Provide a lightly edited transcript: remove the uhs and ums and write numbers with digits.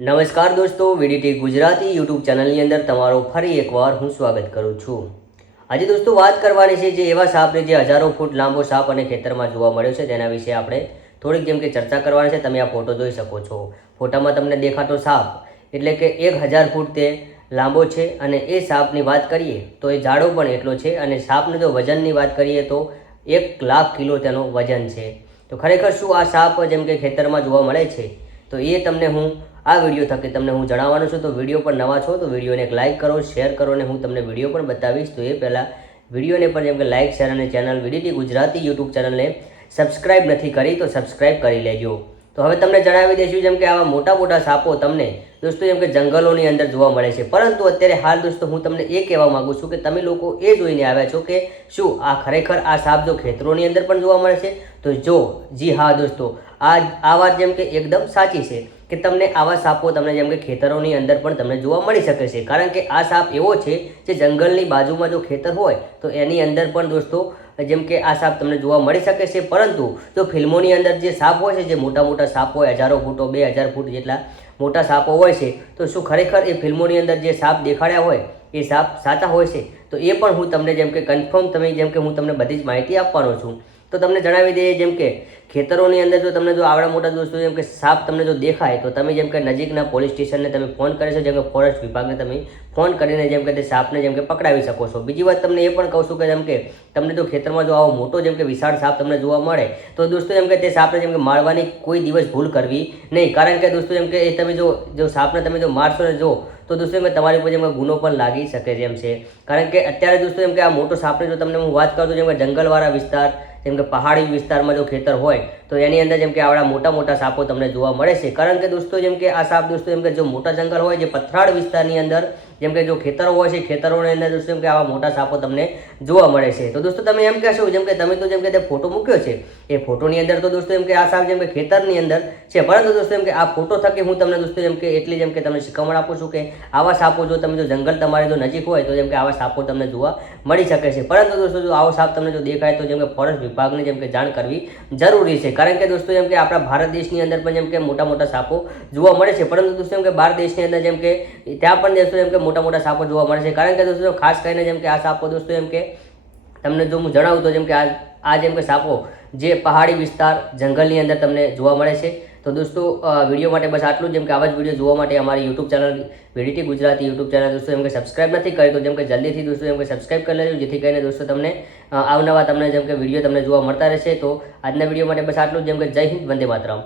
નમસ્કાર દોસ્તો, VDT Gujarati YouTube ચેનલની અંદર તમારો ફરી એકવાર હું સ્વાગત કરું છું। આજે દોસ્તો વાત કરવાની છે જે એવા સાપને જે હજારો ફૂટ લાંબો સાપ અને ખેતરમાં જોવા મળ્યો છે તેના વિશે આપણે થોડીક જેમ કે ચર્ચા કરવાની છે। તમે આ ફોટો જોઈ શકો છો। ફોટામાં તમને દેખાતો સાપ એટલે કે 1000 ફૂટ તે લાંબો છે અને એ સાપની વાત કરીએ તો એ જાડો પણ એટલો છે અને સાપને જો વજનની વાત કરીએ તો 1 લાખ કિલો તેનો વજન છે। તો ખરેખર શું આ સાપ જેમ કે ખેતરમાં જોવા મળે છે તો એ તમને હું આ વિડીયો થકી તમને હું જણાવવાનો છું। તો વિડીયો પર નવા છો તો વિડીયોને એક લાઇક કરો, શેર કરો અને હું તમને વિડીયો પણ બતાવીશ। તો એ પહેલાં વિડીયોને પણ જેમ કે લાઇક, શેર અને ચેનલ વીડીટી ગુજરાતી યુટ્યુબ ચેનલને સબસ્ક્રાઇબ નથી કરી તો સબસ્ક્રાઇબ કરી લેજો। તો હવે તમને જણાવી દઈશું જેમ કે આવા મોટા મોટા સાપો તમને દોસ્તો જેમ કે જંગલોની અંદર જોવા મળે છે, પરંતુ અત્યારે હાલ દોસ્તો હું તમને એ કહેવા માગું છું કે તમે લોકો એ જોઈને આવ્યા છો કે શું આ ખરેખર આ સાપ જો ખેતરોની અંદર પણ જોવા મળે છે? તો જો જી હા દોસ્તો, આ વાત જેમ કે એકદમ સાચી છે કે તમને આવા સાપો તમને જેમ કે ખેતરોની અંદર પણ તમને જોવા મળી શકે છે, કારણ કે આ સાપ એવો છે જે જંગલની બાજુમાં જો ખેતર હોય તો એની અંદર પણ દોસ્તો જેમ કે આ સાપ તમને જોવા મળી શકે છે। પરંતુ જો ફિલ્મોની અંદર જે સાપ હોય છે, જે મોટા મોટા સાપ હોય, 1000 ફૂટો 2000 ફૂટ જેટલા મોટા સાપો હોય છે, તો શું ખરેખર એ ફિલ્મોની અંદર જે સાપ દેખાડ્યા હોય એ સાપ સાચા હોય છે? તો એ પણ હું તમને જેમ કે કન્ફર્મ જેમ કે હું તમને બધી જ માહિતી આપવાનો છું। તો તમને જણાવી દઈએ જેમ કે ખેતરોની અંદર જો તમને જો આવડા મોટા દોસ્તો જેમ કે સાપ તમને જો દેખાય તો તમે જેમ કે નજીકના પોલીસ સ્ટેશનને તમે ફોન કરી શકો, જેમ કે ફોરેસ્ટ વિભાગને તમે ફોન કરીને જેમ કે તે સાપને જેમ કે પકડાવી શકો છો। બીજી વાત તમને એ પણ કહું છું કે જેમ કે તમને જો ખેતરમાં જો આવો મોટો જેમ કે વિશાળ સાપ તમને જોવા મળે તો દોસ્તો જેમ કે તે સાપને જેમ કે મારવાની કોઈ દિવસ ભૂલ કરવી નહીં, કારણ કે દોસ્તો જેમ કે એ તમે જો સાપને તમે જો મારશો ને જો તો દોસ્તો એમ તમારી ઉપર જેમ કે ગુનો પણ લાગી શકે છે એમ છે। કારણ કે અત્યારે દોસ્તો એમ કે આ મોટો સાપને જો તમને હું વાત કરું જેમ કે જંગલવાળા વિસ્તાર, જેમ કે પહાડી વિસ્તારમાં જો ખેતર હોય તો એની અંદર જેમ કે આવડા મોટા મોટા સાપો તમને જોવા મળે છે, કારણ કે દોસ્તો જેમ કે આ સાપ દોસ્તો જેમ કે જો મોટા જંગલ હોય, જે પથરાળ વિસ્તારની અંદર જેમ કે જો ખેતરો હોય છે, ખેતરોની અંદર દોસ્તો જેમ કે આવા મોટા સાપો તમને જોવા મળે છે। તો દોસ્તો તમે એમ કહેશો જેમ કે તમે તો જેમ કે તે ફોટો મૂક્યો છે એ ફોટોની અંદર તો દોસ્તો જેમ કે આ સાપ જેમ કે ખેતરની અંદર છે, પરંતુ દોસ્તો જેમ કે આ ફોટો થકી હું તમને દોસ્તો જેમ કે એટલી જેમ કે તમને શીખવણ આપું છું કે આવા સાપો જો તમે જો જંગલ તમારે જો નજીક હોય તો જેમ કે આવા સાપો તમને જોવા મળી શકે છે। પરંતુ દોસ્તો જો આવો સાપ તમને જો દેખાય તો જેમ કે ફોરેસ્ટ વિભાગને જેમ કે જાણ કરવી જરૂરી છે, કારણ કે દોસ્તો જેમ કે આપણા ભારત દેશની અંદર પણ જેમ કે મોટા મોટા સાપો જોવા મળે છે, પરંતુ દોસ્તો જેમ કે બહાર દેશની અંદર જેમ કે ત્યાં પણ દોસ્તો જેમ કે મોટા મોટા સાપો જોવા મળે છે। કારણ કે દોસ્તો ખાસ કરીને જેમ કે આ સાપો દોસ્તો જેમ કે તમને જો હું જણાવું તો જેમ કે આ જેમ કે સાપો જે પહાડી વિસ્તાર જંગલની અંદર તમને જોવા મળે છે। તો દોસ્તો વિડીયો માટે બસ આટલું જ। જેમ કે આવા જ વિડીયો જોવા માટે અમારી youtube channel VDT Gujarati youtube channel દોસ્તો જેમ કે સબસ્ક્રાઇબ નથી કરી તો જેમ કે જલ્દીથી દોસ્તો જેમ કે સબસ્ક્રાઇબ કરી લેજો, જેથી કરીને દોસ્તો તમને અવનવા તમને જેમ કે વિડીયો તમને જોવા મળતા રહેશે। તો આજના વિડીયો માટે બસ આટલું જ। જેમ કે જય હિન્દ, વંદે માતરમ।